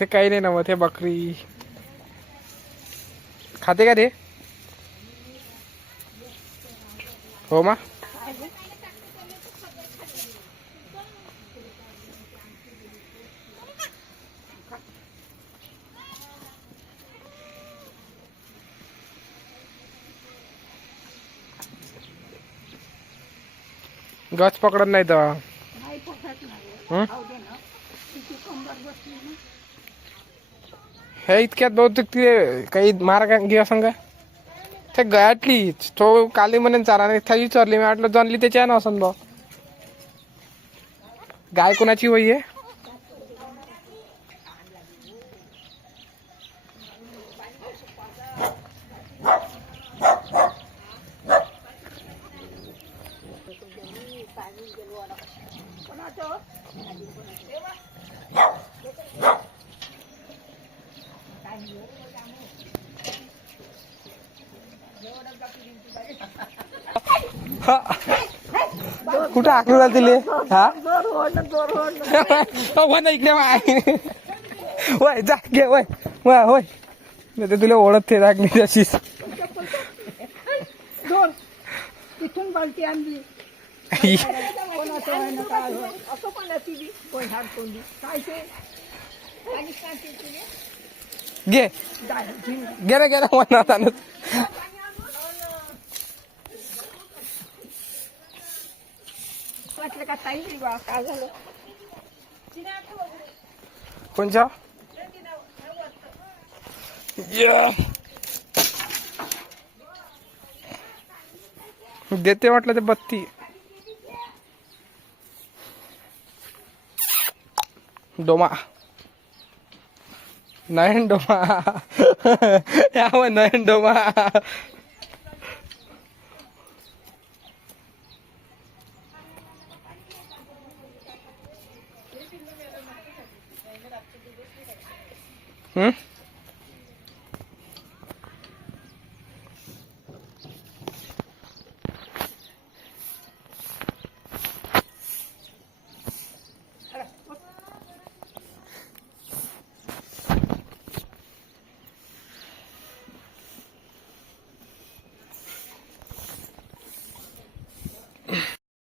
ते काही नाही ना मग ते बकरी. खाते का ते? हो मा. गच पकडत नाही तर. है इतक्यात बहुतेक ते काही मार्ग घे सांग? ते गयाटलीच तो काली म्हणे चारा नाही. त्या विचारली, मी वाटलं जणली त्याच्या ना असं गाय कोणाची होई आहे Yeah. कुठं आखलं दिले हा जोर ओढ जोर ओढ हो ना इकडे माय वय जा घे वय वय होय नाही तर तुला ओळखते लागली तशीच दोन तिथून बालटी आणली कोणाचं आहे ना काय होय असं कोणाची बी कोण हात कोणली काय ते आणि काय ते तुले? घे. घे ना घे ना कोणच्या? या. देते म्हटलं ते बत्ती. डोमा. ನಯನ್ ಡೊಮಾ ಯಾವ ನಯನ್ ಡೊಮಾ ಹ್ಮ್?